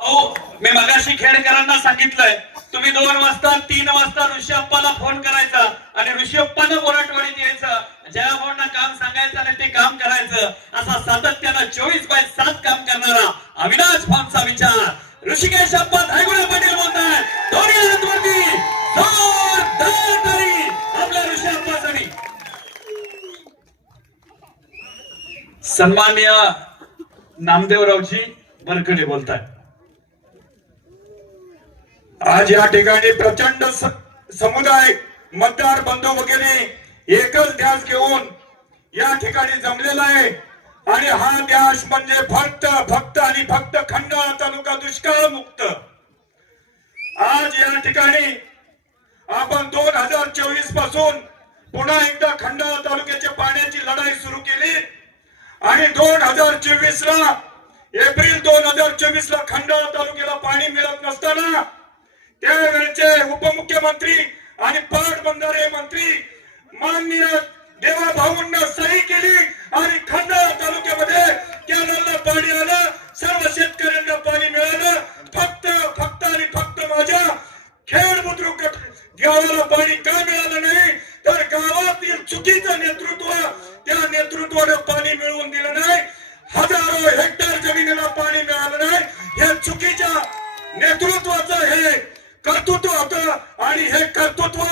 अहो मी मगाशी खेडकरांना सांगितलंय तुम्ही 2 वाजता 3 वाजता ऋषी अप्पाला फोन करायचा आणि ऋषी अप्पानं बोराटवाडीत यायचं, जयाभाऊंना काम सांगायचं आणि ते काम करायचं, असा सातत्यानं 24/7 काम करणारा अविनाश भाऊंचा विचार ऋषिकेश अप्पा धायगुडे पाटील बोलताय. दोन्ही हातवरती जोरदार ताली आपल्या ऋषी अप्पासाठी. सन्माननीय नामदेवरावजी बरकडे बोलताय. आज या ठिकाणी प्रचंड समुदाय मतदार बंधू वगैरे एकच ध्यास घेऊन या ठिकाणी जमलेला आहे आणि हा ध्यास म्हणजे फक्त आणि फक्त खंडाळा तालुका दुष्काळ मुक्त. आज या ठिकाणी आपण 2024 पासून पुन्हा एकदा खंडाळा तालुक्याच्या पाण्याची लढाई सुरू केली आणि 2024 ला एप्रिल 2024 ला खंडाळा तालुक्याला पाणी मिळत नसताना त्यावेळचे उपमुख्यमंत्री आणि पाटबंधारे मंत्री माननीय देवा भाऊंना सही केली आणि खंडाळा तालुक्यामध्ये कॅनलला पाणी आलं, सर्व शेतकऱ्यांना पाणी मिळालं. फक्त आणि फक्त माझ्या खेड बुद्रुक गावाला पाणी का मिळालं नाही तर गावातील चुकीचं नेतृत्व, त्या नेतृत्वाने पाणी मिळवून दिलं नाही. हजारो हेक्टर जमिनीला पाणी मिळालं नाही. या चुकीच्या नेतृत्वाचं हे कर्तृत्व होतं आणि हे कर्तृत्व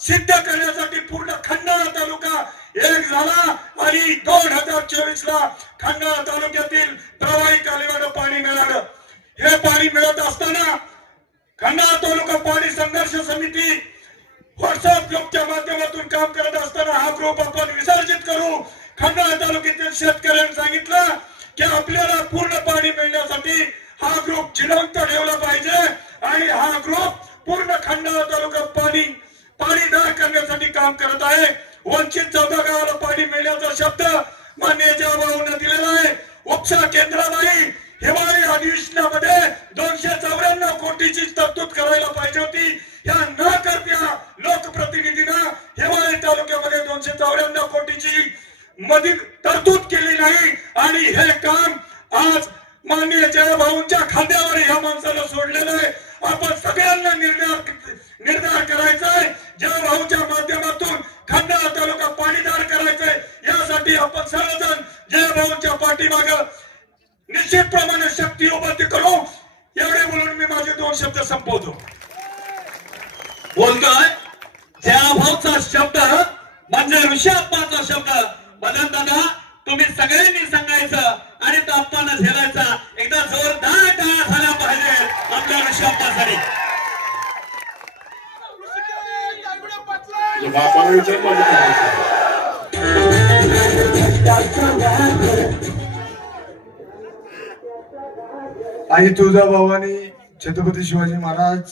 सिद्ध करण्यासाठी पूर्ण खंडाळा तालुका एक झाला आणि 2024 ला खंडाळा तालुक्यातील प्रवाही कालव्यानं पाणी मिळालं. हे पाणी मिळत असताना खंडाळा तालुका पाणी संघर्ष समिती व्हॉट्सअप ग्रुपच्या माध्यमातून काम करत असताना हा ग्रुप आपण विसर्जित करू. खंडाळा तालुक्यातील शेतकऱ्यांनी सांगितलं की आपल्याला पूर्ण पाणी मिळण्यासाठी हा ग्रुप जिवंत ठेवला पाहिजे आणि हा ग्रुप पूर्ण खंडाळा तालुका पाणीदार करण्यासाठी काम करत आहे. वंचित 14 गावाला पाणी मिळण्याचा शब्द माननीय जयभाऊंना दिलेला आहे. उपसा केंद्रालाही हिवाळी अधिवेशनामध्ये 294 कोटीची तरतूद करायला पाहिजे होती. या न करत्या लोकप्रतिनिधींना हिवाळी तालुक्यामध्ये 294 कोटीची मदत तरतूद केली नाही आणि हे काम आज माननीय जयभाऊंच्या खांद्यावर ह्या माणसाला सोडलेलं आहे. आपण सगळ्यांना निर्धार करायचा आहे. जयभाऊच्या माध्यमातून खंडाळा तालुका पाणीदार करायचंय. यासाठी आपण सर्वजण जयभाऊच्या पाठीमागे निश्चितप्रमाणे शक्ती उभारती करू. एवढे बोलून मी माझे 2 शब्द संपवतो. बोलतोय जयाभाऊचा शब्द म्हणजे ऋषी अप्पाचा शब्द. बदन दादा तुम्ही सगळ्यांनी सांगायचं आणि तो अप्पानं झेलायचा. एकदा जोरदार टाळ्या झाल्या पाहिजे आपल्या ऋषी अप्पासाठी. आई तुळजाभवानी, छत्रपती शिवाजी महाराज,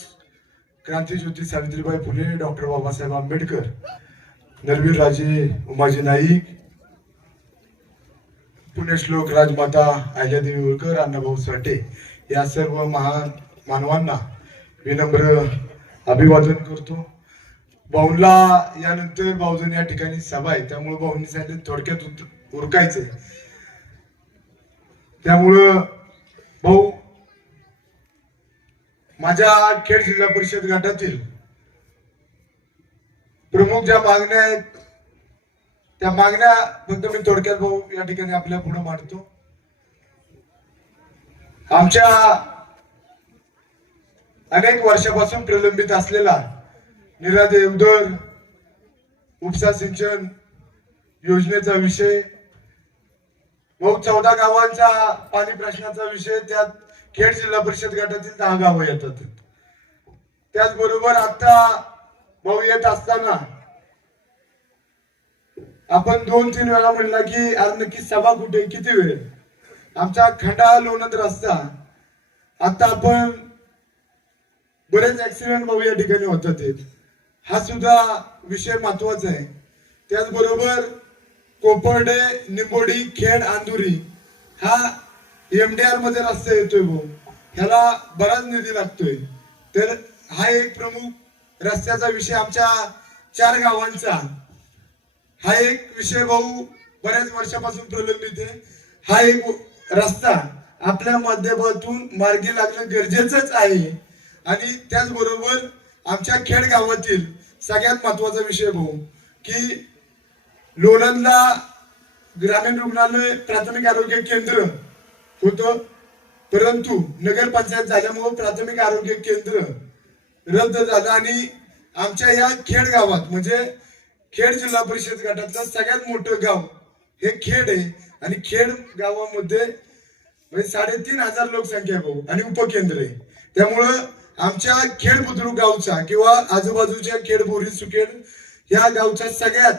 क्रांतीज्योती सावित्रीबाई फुले, डॉक्टर बाबासाहेब आंबेडकर, नरवीर राजे उमाजी नाईक, पुण्यश्लोक राजमाता अहिल्यादेवी होळकर, अण्णाभाऊ साठे या सर्व महान मानवांना विनम्र अभिवादन करतो. भाऊंला यानंतर भाऊजन या ठिकाणी सभा आहे त्यामुळे भाऊंनी सांगितलं थोडक्यात उरकायचंय. त्यामुळं भाऊ माझ्या खेड जिल्हा परिषद गटातील प्रमुख ज्या मागण्या आहेत त्या मागण्या फक्त मी थोडक्यात भाऊ या ठिकाणी आपल्या पुढे मांडतो. आमच्या अनेक वर्षापासून प्रलंबित असलेला निरा देवधर उपसा सिंचन योजनेचा विषय, भाऊ 14 गावांचा पाणी प्रश्नाचा विषय, त्यात खेड जिल्हा परिषद गटातील 10 गावं येतात. त्याचबरोबर आता भाऊ येत असताना आपण 2-3 वेळा म्हणला की अरे नक्की सभा कुठे, किती वेळ. आमचा खंडाळा लोणंद रस्ता आता आपण बरेच ऍक्सिडेंट भाऊ या ठिकाणी होतात, हा सुद्धा विषय महत्वाचा आहे. त्याचबरोबर कोपर्डे, निंबोडी, खेड, अंधुरी हा MDR मध्ये रस्ता येतोय भाऊ, ह्याला बराच निधी लागतोय. तर हा एक प्रमुख रस्त्याचा विषय आमच्या 4 गावांचा हा एक विषय भाऊ बऱ्याच वर्षापासून प्रलंबित आहे. हा एक रस्ता आपल्या माध्यमातून मार्गी लागणं गरजेचंच आहे. आणि त्याचबरोबर आमच्या खेड गावातील सगळ्यात महत्वाचा विषय भाऊ की लोणंदला ग्रामीण रुग्णालय प्राथमिक आरोग्य केंद्र होतं, परंतु नगरपंचायत झाल्यामुळे प्राथमिक आरोग्य केंद्र रद्द झालं आणि आमच्या या खेड गावात म्हणजे खेड जिल्हा परिषद गटातलं सगळ्यात मोठं गाव हे खेड आहे. आणि खेड गावामध्ये 3,500 लोकसंख्या आहे भाऊ आणि उपकेंद्र आहे. त्यामुळं आमच्या खेड बुद्रुक गावचा किंवा आजूबाजूच्या खेड बोरी सुखेड या गावचा सगळ्यात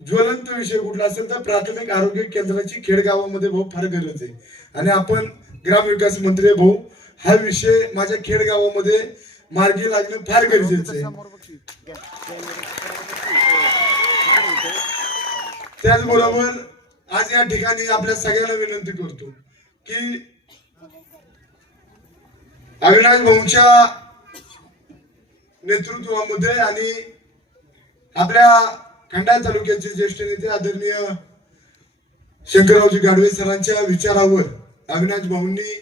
ज्वलंत विषय कुठला असेल तर प्राथमिक आरोग्य केंद्राची खेड गावामध्ये भाऊ फार गरज आहे. आणि आपण ग्रामविकास मंत्री भाऊ हा विषय माझ्या खेड गावामध्ये मार्गी लागणं फार गरजेचं आहे. त्याचबरोबर आज या ठिकाणी आपल्या सगळ्यांना विनंती करतो की अविनाश भाऊंच्या नेतृत्वामध्ये आणि आपल्या खंडाळा तालुक्याचे ज्येष्ठ नेते आदरणीय शंकररावजी गाडवे सरांच्या विचारावर अविनाश भाऊंनी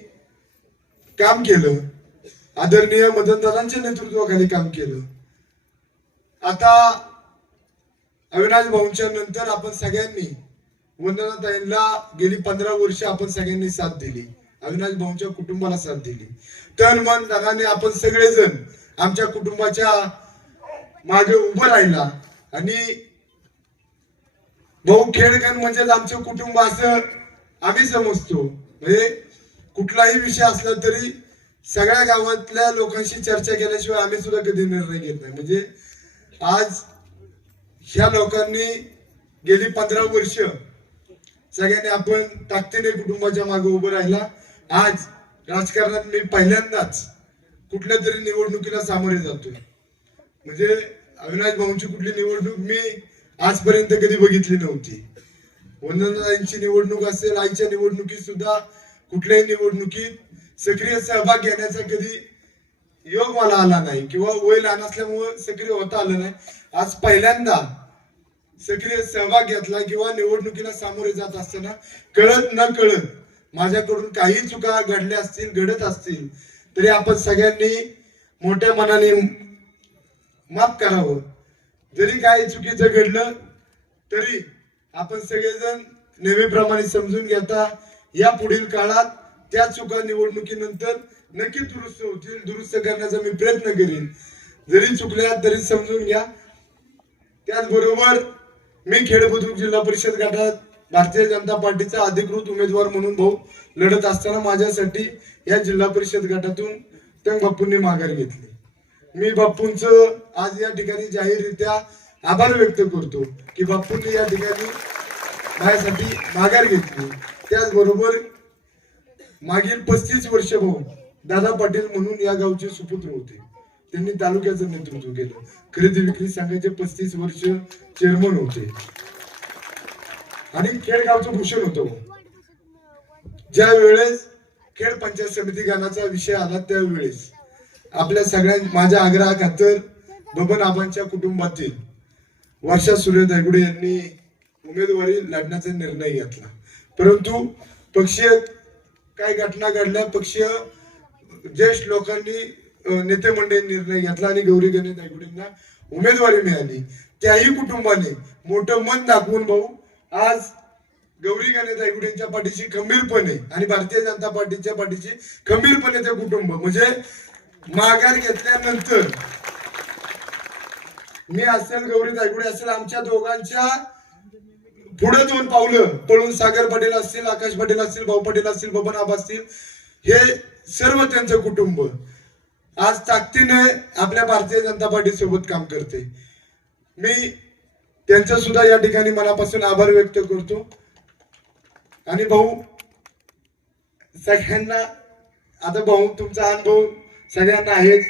काम केलं, आदरणीय मदनदादांच्या नेतृत्वाखाली काम केलं. आता अविनाश भाऊंच्या नंतर आपण सगळ्यांनी वंदनाताईंना गेली 15 वर्ष आपण सगळ्यांनी साथ दिली, अविनाश भाऊंच्या कुटुंबाला साथ दिली. तन मन धनाने आपण सगळेजण आमच्या कुटुंबाच्या मागे उभं राहिला. आणि भाऊ खेडगण म्हणजेच आमचं कुटुंब असं आम्ही समजतो. म्हणजे कुठलाही विषय असला तरी सगळ्या गावातल्या लोकांशी चर्चा केल्याशिवाय आम्ही सुद्धा कधी निर्णय घेत नाही. म्हणजे आज ह्या लोकांनी गेली 15 वर्ष सगळ्यांनी आपण ताकदीने कुटुंबाच्या मागे उभं राहिला. आज राजकारणात मी पहिल्यांदाच कुठल्या तरी निवडणुकीला सामोरे जातोय. म्हणजे अविनाश भाऊंची कुठली निवडणूक मी आजपर्यंत कधी बघितली नव्हती. वंदनाताईंची निवडणूक असेल, आईच्या निवडणुकीत सुद्धा कुठल्याही निवडणुकीत सक्रिय सहभाग घेण्याचा कधी योग मला आला नाही किंवा वय लहान असल्यामुळे सक्रिय होता आलं नाही. आज पहिल्यांदा सक्रिय सहभाग घेतला किंवा निवडणुकीला सामोरे जात असताना कळत न कळत माझ्याकडून काही चुका घडल्या असतील, घडत असतील तरी आपण सगळ्यांनी मोठ्या मनाने माफ करावं. जरी काही चुकीचं घडलं तरी आपण सगळेजण नेहमीप्रमाणे समजून घेता या पुढील काळात त्या चुका निवडणुकीनंतर नक्की दुरुस्त होतील. दुरुस्त करण्याचा मी प्रयत्न करीन. जरी चुकल्या तरी समजून घ्या. त्याचबरोबर मी खेड बुद्रुक जिल्हा परिषद गटात भारतीय जनता पार्टीचा अधिकृत उमेदवार म्हणून भाऊ लढत असताना माझ्यासाठी या जिल्हा परिषद गटातून त्या बाप्पूंनी माघार घेतली. मी बाप्पूंचं आज या ठिकाणी जाहीररित्या आभार व्यक्त करतो की बाप्पूंनी या ठिकाणी माझ्यासाठी माघार घेतली. त्याचबरोबर मागील 35 वर्ष भाऊ दादा पाटील म्हणून या गावचे सुपुत्र होते. त्यांनी तालुक्याचं नेतृत्व केलं. खरेदी विक्री संघाचे 35 वर्ष चेअरमन होते आणि खेड गावचं भूषण होतं. ज्या वेळेस खेड पंचायत समिती गाण्याचा विषय आला त्यावेळेस आपल्या सगळ्या माझ्या आग्रहा खातर बबन आबांच्या कुटुंबातील वर्षा सूर्य दायगुडे यांनी उमेदवारी लढण्याचा निर्णय घेतला. परंतु पक्षीय काही घटना घडल्या, पक्षीय ज्येष्ठ लोकांनी नेते मंडळी निर्णय घेतला आणि गौरी गणेश दायगुडेंना उमेदवारी मिळाली. त्याही कुटुंबाने मोठं मन दाखवून भाऊ आज गौरी गणेश दायगुडेंच्या पाठीशी खंबीरपणे आणि भारतीय जनता पार्टीच्या पाठीशी खंबीरपणे ते कुटुंब म्हणजे माघार घेतल्यानंतर मी असेल गौरी दायगुडे असेल आमच्या दोघांच्या पुढे 2 पावलं पळून सागर पाटील असतील, आकाश पाटील असतील, भाऊ पाटील असतील, बबन आबा असतील, हे सर्व त्यांचं कुटुंब आज ताकदीने आपल्या भारतीय जनता पार्टी सोबत काम करते. मी त्यांचं सुद्धा या ठिकाणी मनापासून आभार व्यक्त करतो. आणि भाऊ सगळ्यांना आता भाऊ तुमचा अनुभव सगळ्यांना आहेच.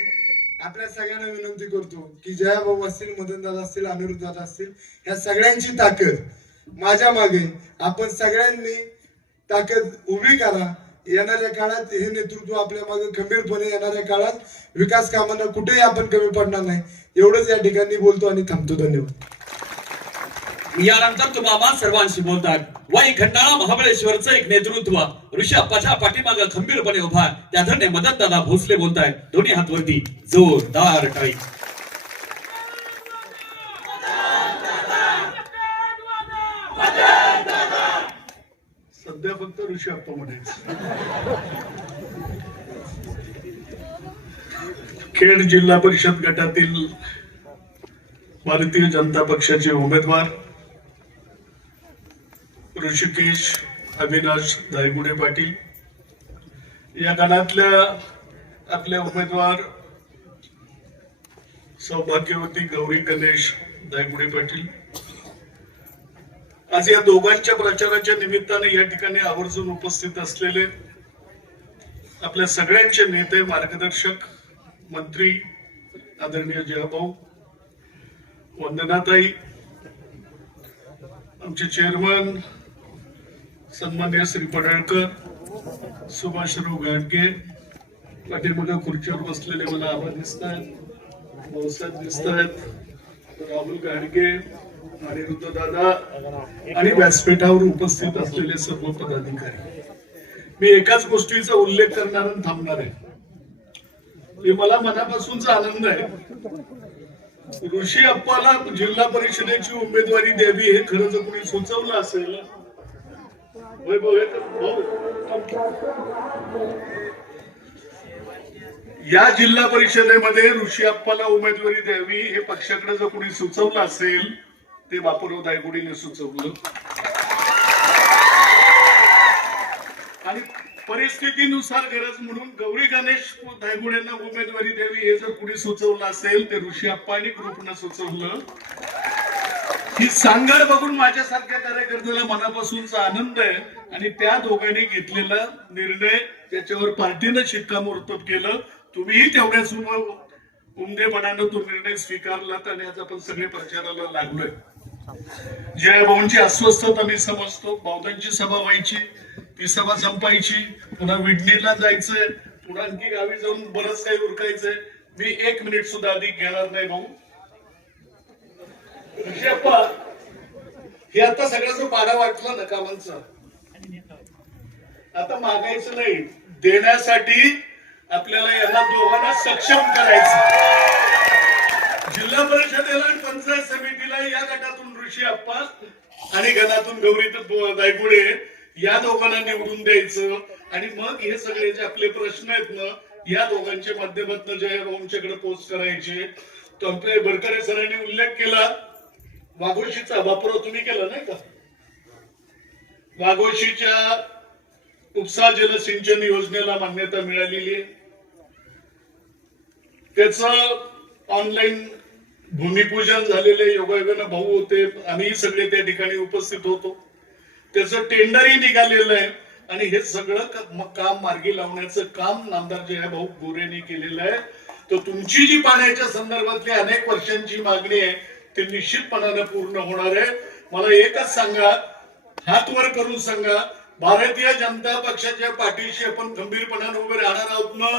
आपल्या सगळ्यांना विनंती करतो की जया भाऊ असतील, मदन दादा असतील, अनिरुद्ध दादा असतील, या सगळ्यांची ताकद माझ्या मागे आपण सगळ्यांनी ताकद उभी करा. येणाऱ्या काळात हे नेतृत्व आपल्या मागे खंबीरपणे येणाऱ्या काळात विकास कामांना कुठेही आपण कमी पडणार नाही. एवढंच या ठिकाणी बोलतो आणि थांबतो. धन्यवाद. यानंतर तुम्हाला सर्वांशी बोलतात वाई खंडाळा महाबळेश्वरचं एक नेतृत्व ऋषी अप्पाच्या पाठीमागं खंबीरपणे उभा त्या धन्य मदन दादा भोसले बोलताय. दोन्ही हात वरती, जोरदार टाळी. सध्या फक्त ऋषी अप्पा म्हणायचं. खेड जिल्हा परिषद गटातील भारतीय जनता पक्षाचे उमेदवार ऋषिकेश अविनाश धायगुडे पाटील, या गणातल्या आपल्या उमेदवार सौभाग्यवती गौरी गणेश धायगुडे पाटील, आज या दोघांच्या प्रचाराच्या निमित्ताने या ठिकाणी आवर्जून उपस्थित असलेले आपल्या सगळ्यांचे नेते, मार्गदर्शक, मंत्री आदरणीय जयभाऊ, वंदनाताई, आमचे चेअरमन सन्मान्य श्री पडळकर, सुभाषराव गाडगे, पाठीमागे खुर्चीवर बसलेले मला आबा दिसत आहेत, भाऊसाहेब दिसत आहेत, राहुल गाडगे, अनिरुद्ध दादा आणि व्यासपीठावर उपस्थित असलेले सर्व पदाधिकारी. मी एकाच गोष्टीचा उल्लेख करणार आणि थांबणार आहे. मला मनापासूनचा आनंद आहे. ऋषी अप्पाला जिल्हा परिषदेची उमेदवारी द्यावी हे खरं जर कोणी सुचवलं असेल, या जिल्हा परिषदेमध्ये ऋषी अप्पाला उमेदवारी द्यावी हे पक्षाकडे जर कोणी सुचवलं असेल ते बापूराव धायगुडेने सुचवलं. आणि परिस्थितीनुसार गरज म्हणून गौरी गणेश धायगुडेंना उमेदवारी द्यावी हे जर कुणी सुचवलं असेल ते ऋषी अप्पा आणि ग्रुपनं सुचवलं. ही सांगड बघून माझ्यासारख्या कार्यकर्त्याला मनापासूनचा आनंद आहे. आणि त्या दोघांनी घेतलेला निर्णय, त्याच्यावर पार्टीनं शिक्कामोर्तब केलं. तुम्हीही तेवढ्याच उमदेपणानं तो निर्णय स्वीकारलात आणि आज आपण सगळे प्रचाराला लागलोय. जयभाऊंची अस्वस्थता मी समजतो. बौद्धांची सभा व्हायची, ती सभा संपायची, पुन्हा विडणीला जायचंय, पुन्हा आणखी गावी जाऊन बरंच काही उरकायचंय. मी 1 मिनिट सुद्धा अधिक घेणार नाही भाऊ. हे आता सगळ्याचा पाडा वाटला ना कामांचा, आता मागायचं नाही, देण्यासाठी आपल्याला यांना दोघांना सक्षम करायचं. जिल्हा परिषदेला आणि पंचायत समितीला या गटातून ऋषी अप्पा आणि गणातून गौरी धायगुडे या दोघांना निवडून द्यायचं. आणि मग हे सगळे जे आपले प्रश्न आहेत ना, या दोघांच्या माध्यमातून जयभाऊंच्याकडे पोस्ट करायचे. तो आपले बरकरे सरांनी उल्लेख केला वाघोशीचा, बापूराव तुम्ही केला नाही का, वाघोशीच्या उपसा जलसिंचन योजनेला मान्यता मिळालेली आहे. त्याच ऑनलाईन भूमिपूजन झालेले, योगायोगानं भाऊ होते, आम्ही सगळे त्या ठिकाणी उपस्थित होतो. त्याचं टेंडरही निघालेलं आहे. आणि हे सगळं काम मार्गी लावण्याचं काम नामदार जयभाऊ गोरेंनी केलेलं आहे. तर तुमची जी पाण्याच्या संदर्भातली अनेक वर्षांची मागणी आहे ते निश्चितपणाने पूर्ण होणार आहे. मला एकच सांगा, हात वर करून सांगा, भारतीय जनता पक्षाच्या पाठीशी आपण खंबीरपणाने उभे राहणार आहोत ना?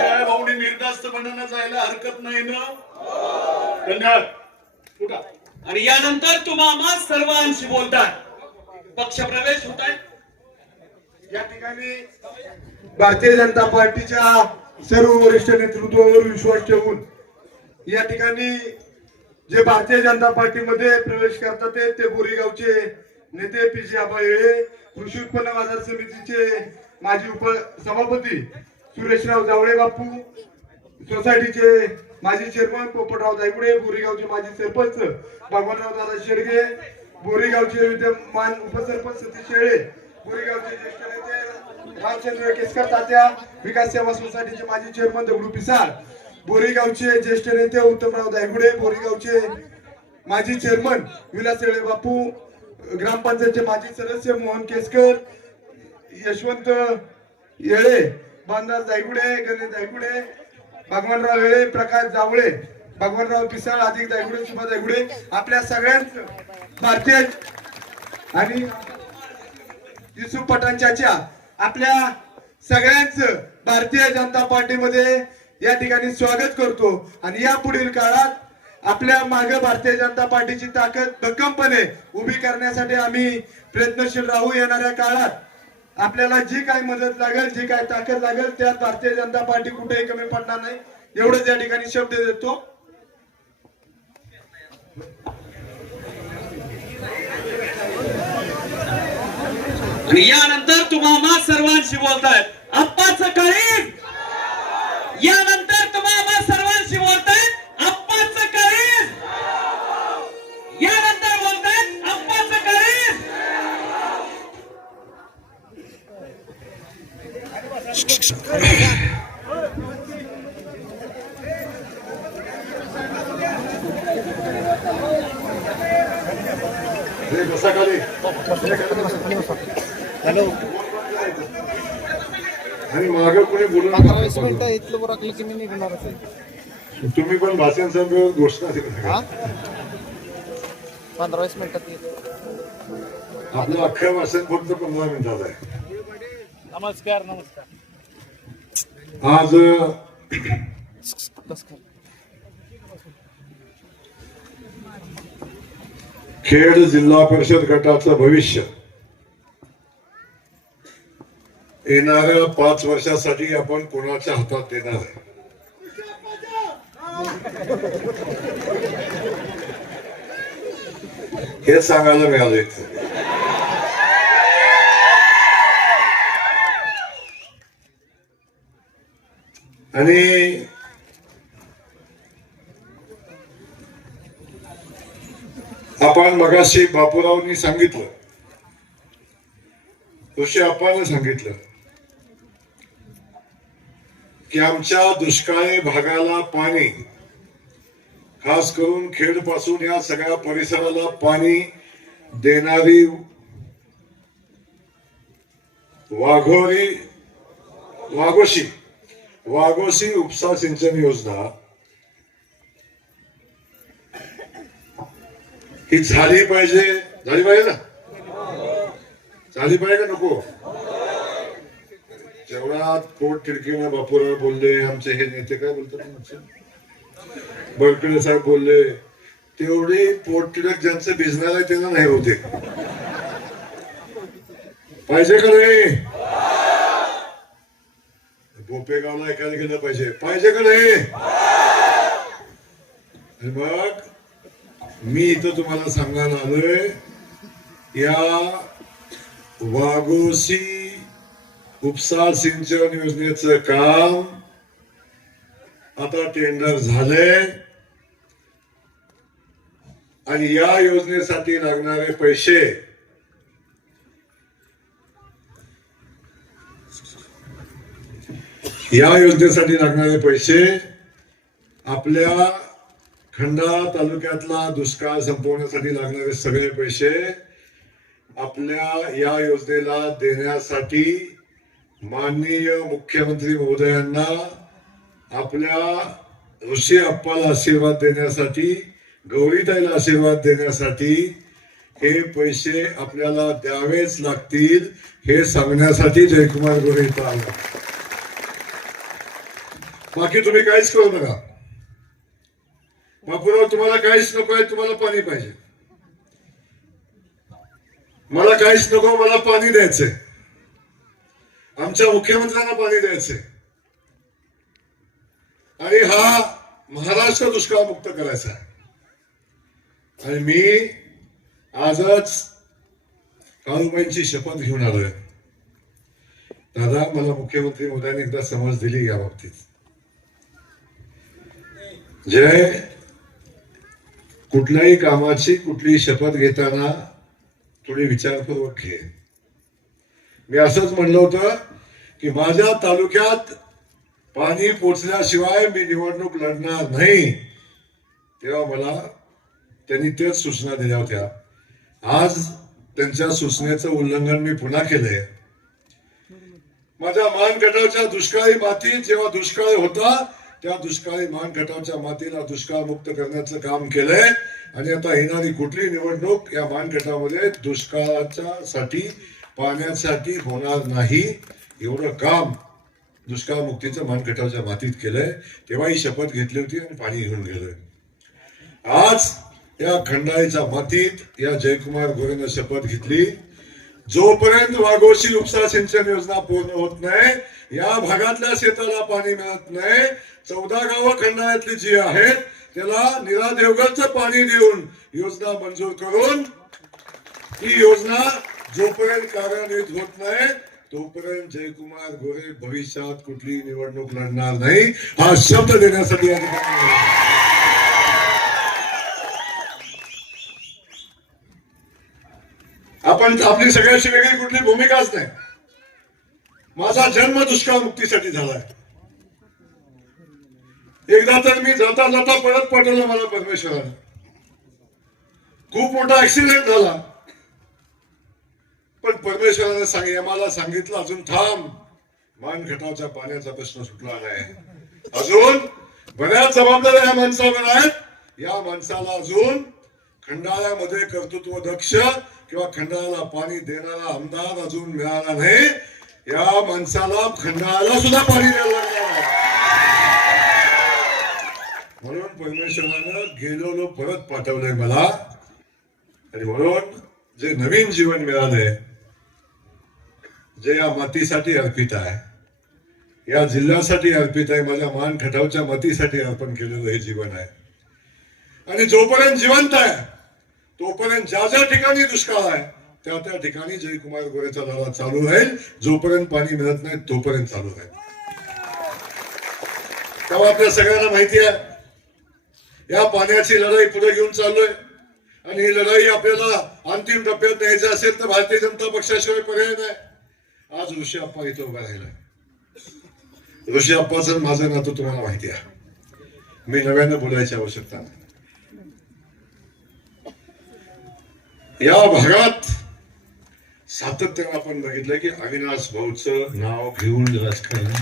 जयभाऊनी निर्धास्तपणाने जायला हरकत नाही ना? धन्यवाद. कुठं आणि यानंतर तुम्हा सर्वांशी बोलतात. पक्ष प्रवेश होत आहे. या ठिकाणी भारतीय जनता पार्टीच्या सर्व वरिष्ठ नेतृत्वावर विश्वास ठेवून या ठिकाणी जे भारतीय जनता पार्टीमध्ये प्रवेश करतात ते बोरीगावचे नेते पी.जी. आबा येळे, कृषी उत्पन्न बाजार समितीचे माजी उपसभापती सुरेशराव जावळे बापू, सोसायटीचे माजी चेअरमन पोपटराव धायगुडे, बोरीगावचे माजी सरपंच भगवानराव दादा शेडगे, बोरीगावचे विद्यमान उपसरपंच सतीश शेळे, बोरीगावचे ज्येष्ठ नेते रामचंद्र केसकर तात्या, विकास सेवा सोसायटीचे माजी चेअरमन दगडू पिसाळ, बोरीगावचे ज्येष्ठ नेते उत्तमराव धायगुडे, बोरीगावचे माजी चेअरमन विलास येळे बापू, ग्रामपंचायतचे माजी सदस्य मोहन केसकर, यशवंत येळे, बांधार धायगुडे, गणेश धायगुडे, भगवानराव येळे, प्रकाश जावळे, भगवानराव पिसाळ, अधिक धायगुडे, सुभा धायगुडे, आपल्या सगळ्यांचं भारतीय आणि युसुफ पठाण चाचा, आपल्या सगळ्यांचं भारतीय जनता पार्टीमध्ये या ठिकाणी स्वागत करतो. आणि या पुढील काळात आपल्या मागे भारतीय जनता पार्टीची ताकद भक्कमपणे उभी करण्यासाठी आम्ही प्रयत्नशील राहू. येणाऱ्या काळात आपल्याला जी काही मदत लागेल, जी काही ताकद लागेल, त्यात भारतीय जनता पार्टी कुठेही कमी पडणार नाही, एवढंच या ठिकाणी शब्द देतो. आणि यानंतर तुम्हाला सर्वांशी बोलतायत आप्पाचं काळीज. यानंतर तुम्हाला सर्वांशी बोलतायत आप्पाचं काळीज. यानंतर बोलतायत आप्पाचं काळीज. आणि मागे कोणी बोलून 15-20 मिनिटं इथलं बरकलं की मी निघणारच आहे. तुम्ही पण भाषण संदर्भात घोषणा दिली. हा 15-20 मिनिटात येतो. आपलं अख्खं भाषण फक्त 15 मिनिटात आहे. नमस्कार. आज खेड जिल्हा परिषद गटाचं भविष्य येणाऱ्या 5 वर्षासाठी आपण कोणाच्या हातात देणार आहे? हे सांगायला मिळाले. आणि आपण मगाशी बापूरावनी सांगितलं, ऋषी आप्पांनी सांगितलं की आमच्या दुष्काळी भागाला पाणी, खास करून खेड पासून या सगळ्या परिसराला पाणी देणारी वाघोशी उपसा सिंचन योजना ही झाली पाहिजे ना? झाली पाहिजे का नको? जेवढा पोट तिडकीनं बापूराव बोलले, आमचे हे नेते काय बोलतात, बळकळे साहेब बोलले, तेवढी पोट तिडक ज्यांचं भिजणार आहे त्यांना नाही होते. पाहिजे का नाही? बोपेगावला ऐकायला गेलं पाहिजे का नाही? मग मी इथं तुम्हाला सांगायला आलोय, या वाघोशी उपसा सिंचन योजनेचं काम आता टेंडर झालंय आणि या योजनेसाठी लागणारे पैसे आपल्या खंडाळा तालुक्यातला दुष्काळ संपवण्यासाठी लागणारे सगळे पैसे आपल्या या योजनेला देण्यासाठी माननीय मुख्यमंत्री महोदयांना, आपल्या ऋषी आप्पाला आशीर्वाद देण्यासाठी, गौरीताईला आशीर्वाद देण्यासाठी हे पैसे आपल्याला द्यावेच लागतील हे सांगण्यासाठी जयकुमार गोरे इथं आला. बाकी तुम्ही काहीच करू नका. बापूराव, तुम्हाला काहीच नको आहे, तुम्हाला पाणी पाहिजे. मला काहीच नको, मला पाणी द्यायचंय. आमच्या मुख्यमंत्र्यांना पाणी द्यायचंय आणि हा महाराष्ट्र दुष्काळ मुक्त करायचा आहे. आणि मी आजच काळूबाईंची शपथ घेऊन आलोय. दादा, मला मुख्यमंत्री महोदयांनी एकदा समज दिली या बाबतीत. जय, कुठल्याही कामाची कुठलीही शपथ घेताना थोडी विचारपूर्वक घे. मी असंच म्हणलं होतं की माझ्या तालुक्यात पाणी पोचल्याशिवाय मी निवडणूक लढणार नाही. तेव्हा मला त्यांनी तेच सूचना दिल्या होत्या. आज त्यांच्या सूचनेचं उल्लंघन मी पुन्हा केलंय. माझ्या मानगटावच्या दुष्काळी मातीत जेव्हा दुष्काळ होता, त्या दुष्काळी मानगटावच्या मातीला दुष्काळ मुक्त करण्याचं काम केलंय. आणि आता येणारी कुठली निवडणूक या मानगटामध्ये दुष्काळाच्या साठी, पाण्यासाठी होणार नाही. एवढं काम दुष्काळ मुक्तीचं मानगटावच्या मातीत केलंय. तेव्हा ही शपथ घेतली होती आणि पाणी घेऊन गेलोय. आज या खंडाळीच्या मातीत या जयकुमार गोरेनं शपथ घेतली. जोपर्यंत वाघोशी उपसा सिंचन योजना पूर्ण होत नाही, या भागातल्या शेताला पाणी मिळत नाही, 14 गावं खंडाळ्यातली जी आहेत त्याला नीरा देवगडचं पाणी देऊन योजना मंजूर करून ही योजना जोपर्यंत कार्यान्वित होत नाही तोपर्यंत जयकुमार गोरे भविष्यात कुठली निवडणूक लढणार नाही, हा शब्द देण्यासाठी या ठिकाणी आपण आपली सगळ्याची वेगळी कुठली भूमिकाच नाही. माझा जन्म दुष्काळ मुक्तीसाठी झालाय. एकदा तर मी जाता जाता परत पाठवलं मला परमेश्वरानं. खूप मोठा ऍक्सिडेंट झाला, पण परमेश्वराने मला सांगितलं अजून थांब, मानखटावच्या पाण्याचा प्रश्न सुटला नाही. अजून बऱ्याच जबाबदाऱ्या या माणसावर आहेत. या माणसाला अजून खंडाळ्यामध्ये कर्तृत्व दक्ष किंवा खंडाळ्याला पाणी देणारा आमदार अजून मिळाला नाही. या माणसाला खंडाळ्याला सुद्धा पाणी द्यायला लागणार. म्हणून परमेश्वरानं गेलेलो परत पाठवलंय मला, आणि म्हणून जे नवीन जीवन मिळालंय, जे या मातीसाठी अर्पित आहे, या जिल्ह्यासाठी अर्पित आहे, माझ्या मान खटावच्या मातीसाठी अर्पण केलेलं हे जीवन आहे. आणि जोपर्यंत जिवंत आहे तोपर्यंत ज्या ज्या ठिकाणी दुष्काळ आहे त्या त्या ठिकाणी जयकुमार गोरेचा लढा चालू राहील. जोपर्यंत पाणी मिळत नाही तोपर्यंत चालू राहील. तेव्हा आपल्या सगळ्यांना माहिती आहे या पाण्याची लढाई पुढे घेऊन चाललोय, आणि ही लढाई आपल्याला अंतिम टप्प्यात न्यायची असेल तर भारतीय जनता पक्षाशिवाय पर्याय नाही. आज ऋषी अप्पा इथं उभा राहिलाय. ऋषी अप्पाचं माझं नातं तुम्हाला माहिती आहे. मी नव्यानं बोलायची आवश्यकता नाही. या भागात सातत्यानं आपण बघितलं की अविनाश भाऊचं नाव घेऊन राजकारण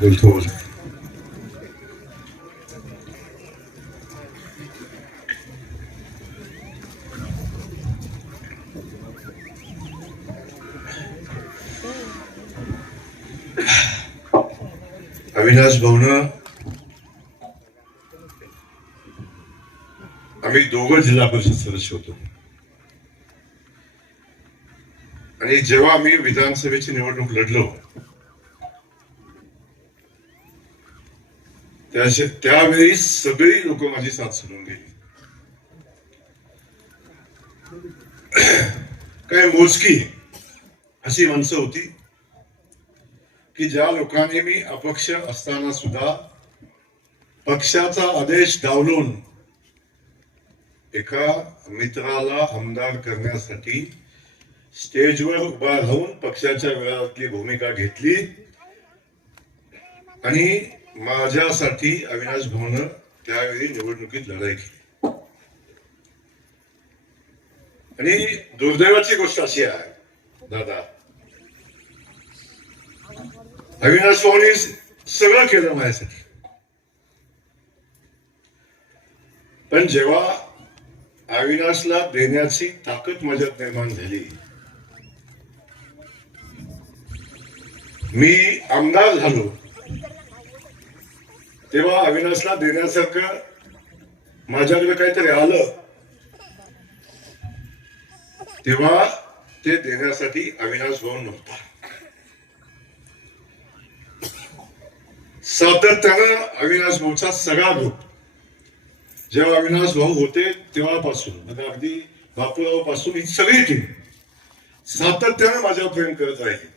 बोलतो. अविनाश भाऊनं आम्ही दोघं जिल्हा परिषद सदस्य होतो, आणि जेव्हा आम्ही विधानसभेची निवडणूक लढलो त्यावेळी सगळी लोक माझी साथ सोडून गेली. काय मोजकी अशी माणसं होती की ज्या लोकांनी मी अपक्ष असताना सुद्धा पक्षाचा आदेश डावलून एका मित्राला आमदार करण्यासाठी स्टेजवर उभा राहून पक्षाच्या विरोधातली भूमिका घेतली, आणि माझ्यासाठी अविनाश भाऊनं त्यावेळी निवडणुकीत लढाई केली. आणि दुर्दैवाची गोष्ट अशी आहे दादा, अविनाश भाऊनी सगळं केलं माझ्यासाठी, पण जेव्हा अविनाशला देण्याची ताकद माझ्यात निर्माण झाली, मी आमदार झालो, तेव्हा अविनाशला देण्यासारखं माझ्याकडे काहीतरी आलं, तेव्हा ते देण्यासाठी अविनाश भाऊ नव्हता. सातत्यानं अविनाश भाऊचा सगळा ग्रुप जेव्हा अविनाश भाऊ होते तेव्हापासून, म्हणजे अगदी बापूराव पासून ही सगळी टीम सातत्यानं माझ्यावर प्रेम करत राहिली,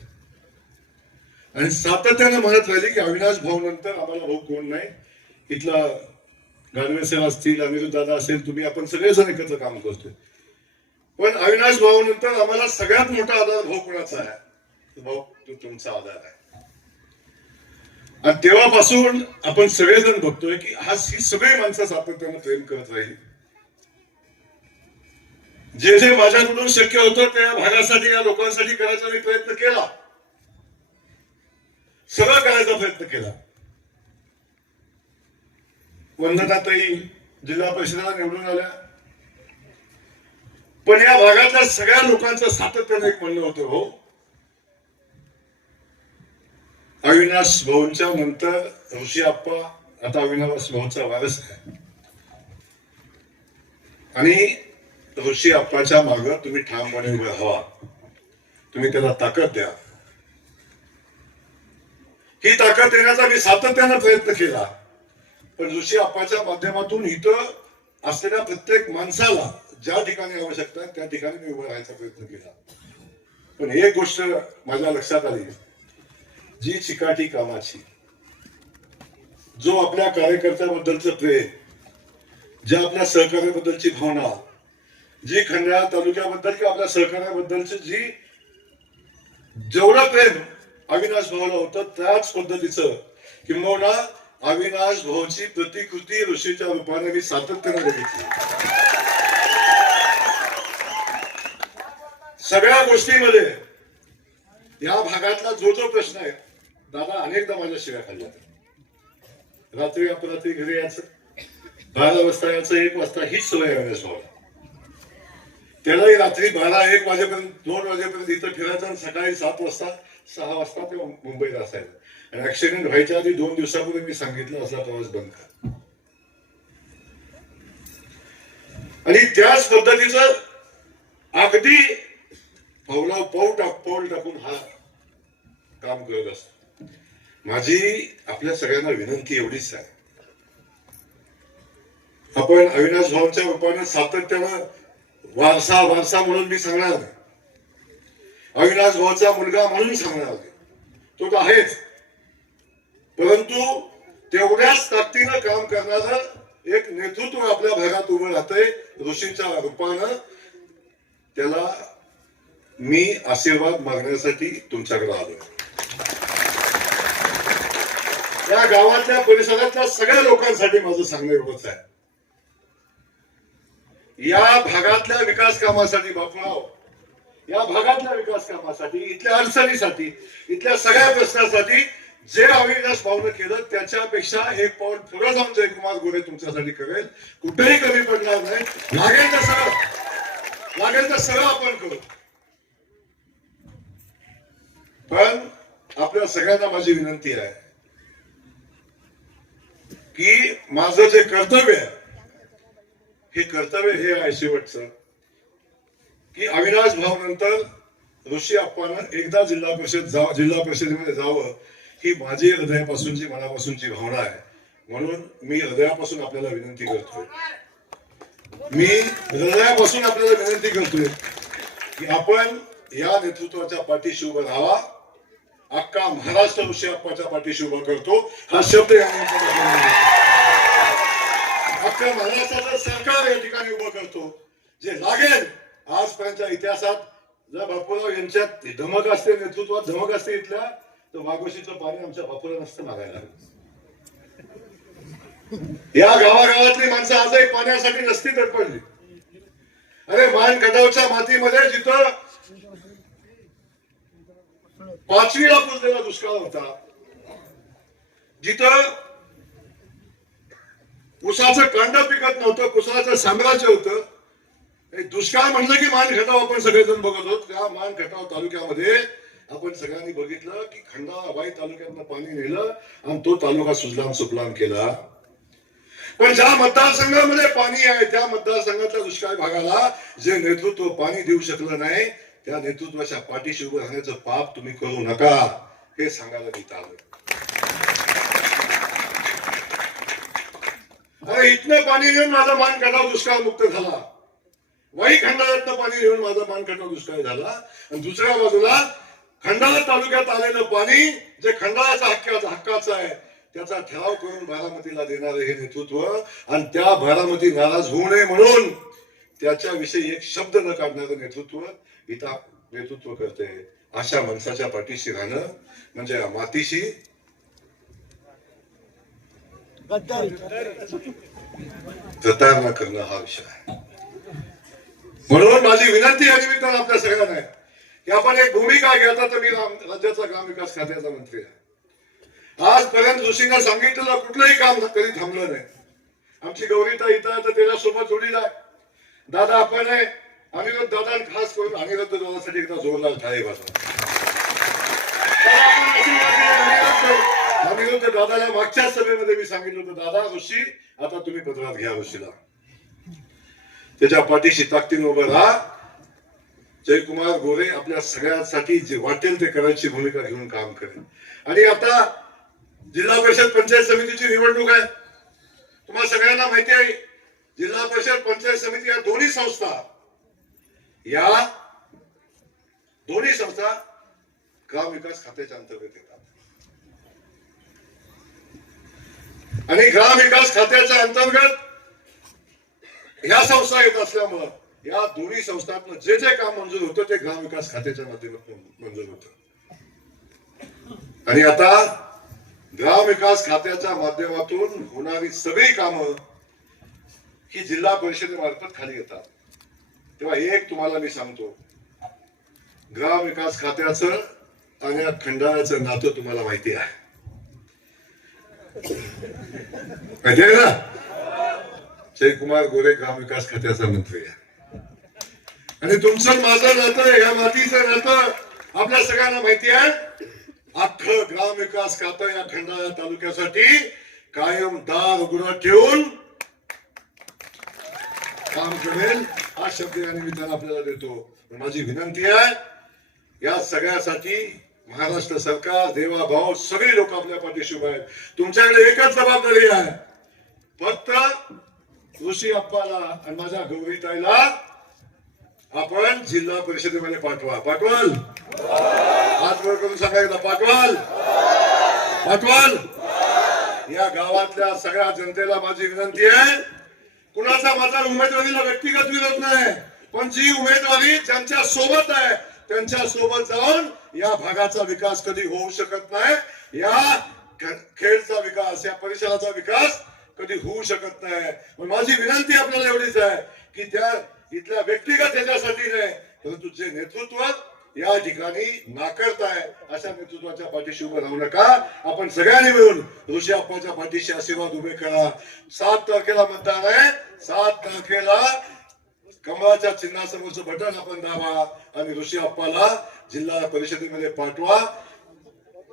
आणि सातत्यानं म्हणत राहिली की अविनाश भाऊ नंतर आम्हाला भाऊ कोण नाही. इथला गाडवे सर असतील, अनिरुद्ध दादा असेल, तुम्ही आपण सगळेजण एकत्र काम करतोय, पण अविनाश भाऊ नंतर आम्हाला सगळ्यात मोठा आधार भाऊ कोणाचा आहे? भाऊ तो तुमचा आधार आहे. आणि तेव्हापासून आपण सगळेजण बघतोय की ही सगळी माणसं सातत्यानं प्रेम करत राहिली. जे जे माझ्याकडून शक्य होतं त्या भागासाठी, या लोकांसाठी करायचा मी प्रयत्न केला, सगळं करायचा प्रयत्न केला. वंदनाताई जिल्हा परिषदेला निवडून आल्या, पण या भागातल्या सगळ्या लोकांचं सातत्याने एक म्हणणं होतं, हो अविनाश भाऊंच्या नंतर ऋषी आप्पा आता अविनाश भाऊंचा वारस आहे आणि ऋषी आप्पाच्या मागे तुम्ही ठामपणे उभे राहा, तुम्ही त्याला ताकद द्या. ही ताकद देण्याचा मी सातत्यानं प्रयत्न केला, पण ऋषी आप्पाच्या माध्यमातून इथं असलेल्या प्रत्येक माणसाला ज्या ठिकाणी आवश्यकता आहे त्या ठिकाणी मी उभं राहायचा प्रयत्न केला. पण एक गोष्ट माझ्या लक्षात आली, जी चिकाटी कामाची, जो आपल्या कार्यकर्त्याबद्दलचं प्रेम, ज्या आपल्या सहकार्याबद्दलची भावना, जी खंडाळा तालुक्याबद्दल किंवा आपल्या सहकार्याबद्दलची जी जेवढं प्रेम अविनाश भाऊला होतं, त्याच पद्धतीचं किंबहुना अविनाश भाऊची प्रतिकृती ऋषीच्या रूपाने मी सातत्याने बघितली. सगळ्या गोष्टीमध्ये या भागातला जो प्रश्न आहे, दादा अनेकदा माझ्या शिव्या खाल्ल्या. रात्री अपरात्री घरी यायचं, 12 वाजता यायचं, 1 वाजता हीच सवय अविनाश भाऊला. त्यालाही रात्री 12-1 वाजेपर्यंत 2 वाजेपर्यंत इथं फिरायचं आणि सकाळी 7 वाजता 6 वाजता ते मुंबईत असायचं. आणि ऍक्सिडेंट व्हायच्या आधी 2 दिवसापूर्वी मी सांगितलं असला प्रवास बंद कर. आणि त्याच पद्धतीचं अगदी पाऊल टाकून हा काम करत असतो. माझी आपल्या सगळ्यांना विनंती एवढीच आहे, आपण अविनाश भाऊंच्या रूपाने सातत्यानं वारसा म्हणून मी सांगणार नाही, अविनाश भाऊचा मुलगा म्हणून सांगणार नाही, तो तर आहेच, परंतु तेवढ्याच ताकदीनं काम करणारं एक नेतृत्व आपल्या भागात उभं राहतंय ऋषीच्या रूपानं. त्याला मी आशीर्वाद मागण्यासाठी तुमच्याकडे आलोय. या गावातल्या परिसरातल्या सगळ्या लोकांसाठी माझं सांगणं एवढंच आहे, या भागातल्या विकास कामासाठी बापराव, या भागातल्या विकास कामासाठी, इथल्या अडचणीसाठी, इथल्या सगळ्या प्रश्नासाठी जे अविनाश भाऊनं केलं त्याच्यापेक्षा 1 पाऊल पुढे जाऊन जयकुमार गोरे तुमच्यासाठी करेल. कुठेही कमी पडणार नाही. लागेल तर सगळं आपण करू. पण आपल्या सगळ्यांना माझी विनंती आहे की माझं जे कर्तव्य आहे, हे कर्तव्य हे आहे शेवटचं, की अविनाश भाऊ नंतर ऋषी आप्पानं एकदा जिल्हा परिषदेमध्ये जावं, ही माझी हृदयापासूनची मनापासूनची भावना आहे. म्हणून मी हृदयापासून आपल्याला विनंती करतोय की आपण या नेतृत्वाच्या पाठीशी उभं राहावा. अख्खा महाराष्ट्र ऋषी आप्पाच्या पाठीशी उभा करतो हा शब्द या अख्खा महाराष्ट्राचं सरकार या ठिकाणी उभं करतो. जे लागेल आजपर्यंतच्या इतिहासात, जर बापूराव यांच्यात धमक असते, नेतृत्वात धमक असते इथल्या, तर वाघोशीचं पाणी आमच्या बापूला नसतं मागायला. या गावागावातली माणसं आजही पाण्यासाठी नसती तडपडली. अरे मान खटावच्या मातीमध्ये जिथं 5वीला पुजलेला दुष्काळ होता, जिथं ऊसाचं कांड पिकत नव्हतं, कुसळाचं साम्राज्य होतं, दुष्काळ म्हणलं की मान खटाव आपण सगळेजण बघत होतो. त्या मान खटाव तालुक्यामध्ये आपण सगळ्यांनी बघितलं की खंडाळा वाई तालुक्यातनं पाणी नेलं आणि तो तालुका सुजलाम सुफलाम केला. पण ज्या मतदारसंघामध्ये पाणी आहे, त्या मतदारसंघातल्या दुष्काळी भागाला जे नेतृत्व पाणी देऊ शकलं नाही, त्या नेतृत्वाच्या पाठीशी उभं राहण्याचं पाप तुम्ही करू नका, हे सांगायला मी आलोय. अरे इथनं पाणी घेऊन माझा मान खटाव दुष्काळ मुक्त झाला, वाई खंडाळ्यातनं पाणी घेऊन माझा मान खटाव दुष्काळ झाला, आणि दुसऱ्या बाजूला खंडाळा तालुक्यात आलेलं पाणी जे खंडाळ्याच्या हक्काचं आहे, त्याचा ठराव करून बारामतीला देणारे हे नेतृत्व, आणि त्या बारामती नाराज होऊ नये म्हणून त्याच्याविषयी एक शब्द न काढणारं नेतृत्व इथं नेतृत्व करते. अशा माणसाच्या पाठीशी राहणं म्हणजे मातीशी प्रतारणा करणं हा विषय आहे. म्हणून माझी विनंती या निमित्तानं आपल्या सगळ्यांना आहे की आपण एक भूमिका घ्यायचा. तर मी राज्याचा ग्रामविकास खात्याचा मंत्री आहे. आजपर्यंत ऋषींना सांगितलेलं कुठलंही काम कधी थांबलं नाही. आमची गौरीता इथं तर त्याच्यासोबत जोडीला आहे. दादा आपण अनिरुद्ध दादा खास करून अनिरुद्ध दादासाठी एकदा जोरदार टाळी वाजवा. अनिरुद्ध दादाला मागच्या सभेमध्ये मी सांगितलं होतं, दादा ऋषी आता तुम्ही पदरात घ्या ऋषीला, त्याच्या पाठीशी ताकदीने उभं राहा. जयकुमार गोरे आपल्या सगळ्यांसाठी जे वाटेल ते करायची भूमिका घेऊन काम करेल. आणि आता जिल्हा परिषद पंचायत समितीची निवडणूक आहे. तुम्हाला सगळ्यांना माहिती आहे, जिल्हा परिषद पंचायत समिती या दोन्ही संस्था ग्रामविकास खात्याच्या अंतर्गत येतात. आणि ग्रामविकास खात्याच्या अंतर्गत ह्या संस्था येत असल्यामुळं या दोन्ही संस्थांतनं जे जे काम मंजूर होतं ते ग्रामविकास खात्याच्या माध्यमातून मंजूर होतं. आणि आता ग्रामविकास खात्याच्या माध्यमातून होणारी सगळी कामं ही जिल्हा परिषदेमार्फत खाली येतात. तेव्हा एक तुम्हाला मी सांगतो, ग्रामविकास खात्याचं आणि या खंडाळ्याचं नातं तुम्हाला माहिती आहे, माहिती आहे ना. जयकुमार गोरे ग्रामविकास खात्याचा मंत्री आहे आणि तुमचं माझं नातं, या मातीचं नातं आपल्या सगळ्यांना माहिती आहे. अख्खं ग्रामविकास खातं या खंडाळा तालुक्यासाठी कायम दार उघडं ठेवून काम करेल हा शब्द या निमित्तानं आपल्याला देतो. माझी विनंती आहे, या सगळ्यासाठी महाराष्ट्र सरकार, देवा भाऊ सगळे लोक आपल्या पाठीशी उभे आहेत. तुमच्याकडे एकच जबाबदारी आहे, फक्त ऋषी अप्पाला आणि माझ्या गौरीताईला आपण जिल्हा परिषदेमध्ये पाठवाल. हात वर करून सांगायला पाठवाल. या गावातल्या सगळ्या जनतेला माझी विनंती आहे, कुणाचा माझा उमेदवारीला व्यक्तिगत विरोध नाही, पण जी उमेदवारी ज्यांच्या सोबत आहे त्यांच्या सोबत जाऊन या भागाचा विकास कधी होऊ शकत नाही. या खेडचा विकास, या परिसराचा विकास कधी होऊ शकत नाही. माझी विनंती आपल्याला एवढीच आहे की त्या इथल्या व्यक्तिगत ह्याच्यासाठी नाही, परंतु जे नेतृत्व या ठिकाणी नाकारताय अशा नेतृत्वाच्या पाठीशी उभं राहू नका. आपण सगळ्यांनी मिळून ऋषी अप्पाच्या पाठीशी आशीर्वाद उभे करा. 7 तारखेला मतदान आहे. 7 तारखेला कमळाच्या चिन्हासमोरचं बटन आपण दाबा आणि ऋषी अप्पाला जिल्हा परिषदेमध्ये पाठवा.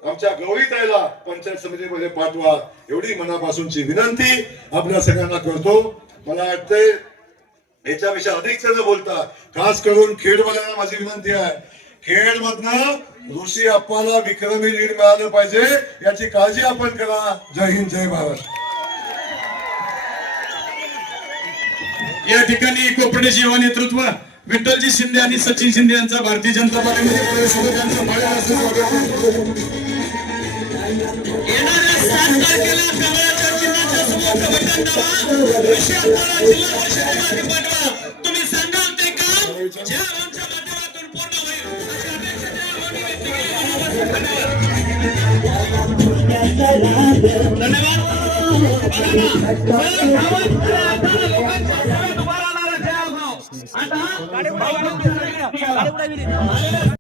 आमच्या गौरीताईला पंचायत समितीमध्ये पाठवा. एवढी मनापासूनची विनंती आपल्या सगळ्यांना करतो. मला वाटतंय याच्यापेक्षा अधिक न बोलता खास करून खेडवाल्यांना माझी विनंती आहे, खेडमधनं ऋषी अप्पाला विक्रमी लीड मिळालं पाहिजे याची काळजी आपण करा. जय हिंद, जय महाराष्ट्र. या ठिकाणी कोपर्डेचे युवा नेतृत्व विठ्ठलजी शिंदे आणि सचिन शिंदे यांचा भारतीय जनता पार्टीमध्ये प्रवेश होतो. त्यांचं येणाऱ्या 7 तारखेला कमळाच्या चिन्हाच्या समोरचं बटन दाबा. ऋषी अप्पाला जिल्हा परिषदेमध्ये पाठवा. तुम्ही सांगाल ते काम ज्या आमच्या माध्यमातून पूर्ण होईल अशी अपेक्षा त्या आम्ही व्यक्त केली. धन्यवाद.